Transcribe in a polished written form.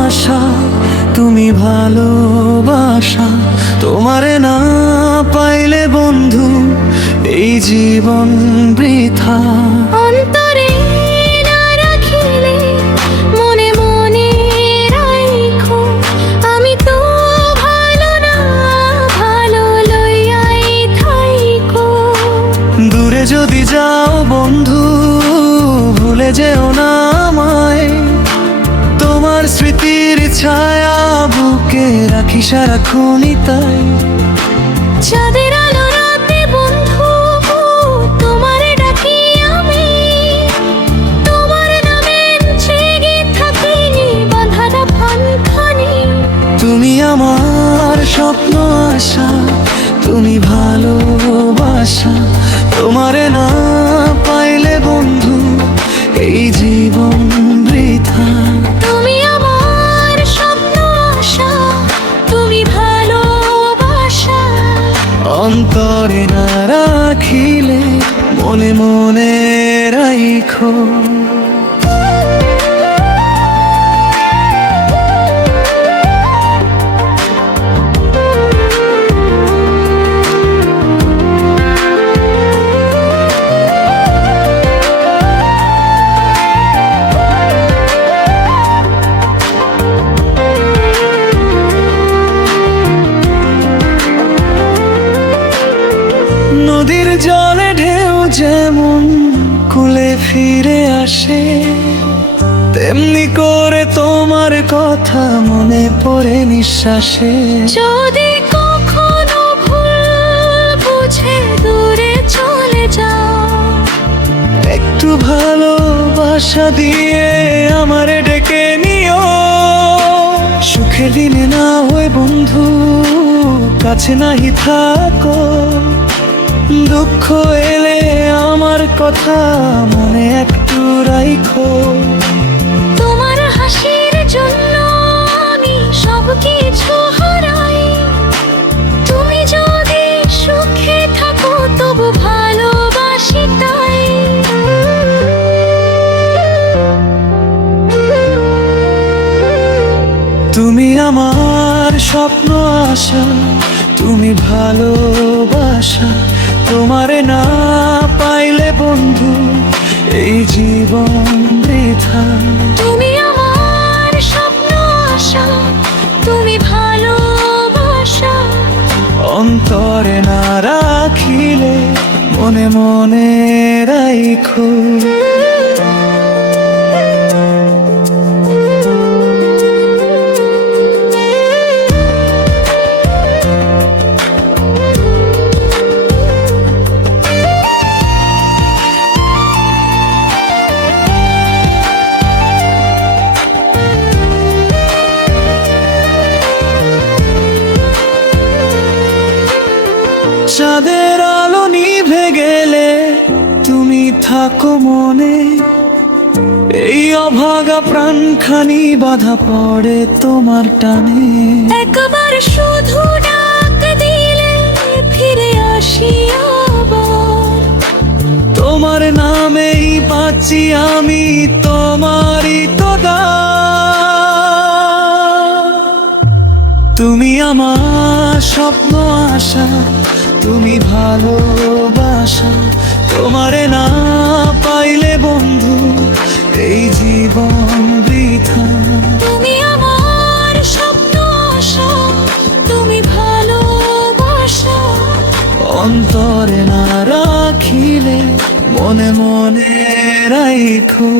আশা, তুমি ভালোবাসা। তোমারে না পাইলে বন্ধু এই জীবন বৃথা। অন্তরে না রাখিলে মনে মনে রাখো, আমি তো ভালো না, ভালো লইয়াই থাইকো। দূরে যদি যাও বন্ধু ভুলে যেও না আমায়, তোমার স্মৃতির ছায়া বুকে রাখি সারাক্ষণই তাই। চাঁদের আলো রাতে বন্ধু তোমারে ডাকি আমি, তোমার নামে জেগে থাকি বাঁধানা ফানখানি। তুমি আমার স্বপ্ন আশা, তুমি ভালোবাসা। তোমারে না পাইলে বন্ধু এই জীবন বৃথা। তুমি আমার স্বপ্ন আশা, তুমি ভালোবাসা। অন্তরে না রাখিলে মনে মনে রাখো। নদীর জলে ঢেউ যেমন কুলে ফিরে আসে, তেমনি করে তোমার কথা মনে পড়ে নিঃশ্বাসে। যদি কখনো ভুল বুঝে দূরে চলে যাও, একটু ভালোবাসা দিয়ে আমারে ডেকে নিও। সুখের দিনে না হয় বন্ধু কাছে নাহি থাকো, দুঃখ এলে আমার কথা মনে একটু রাখো। তোমার হাসির জন্য আমি সব কিছু হারাই, তুমি যদি সুখে থাকো তবু ভালোবাসি তাই। তুমি আমার স্বপ্ন আশা, তুমি ভালোবাসা। তোমারে না পাইলে বন্ধু এই জীবন বৃথা। তুমি আমার স্বপ্ন আশা, তুমি ভালোবাসা। অন্তরে না রাখিলে মনে মনে রাখো। চাঁদের আলো নিভে গেলে তুমি থাকো মনে, এই অভাগা প্রাণখানি বাধা পড়ে তোমার টানে। একবার শুধু ডাক দিলে ফিরে আসি আবার, তোমার নামেই বাঁচি আমি, তোমারই তো দান। তুমি আমার স্বপ্ন আশা, তুমি ভালোবাসা। তোমারে না পাইলে বন্ধু এই জীবন বৃথা। তুমি আমার স্বপ্ন আশা, তুমি ভালোবাসা। অন্তরে না রাখিলে মনে মনে রাখো।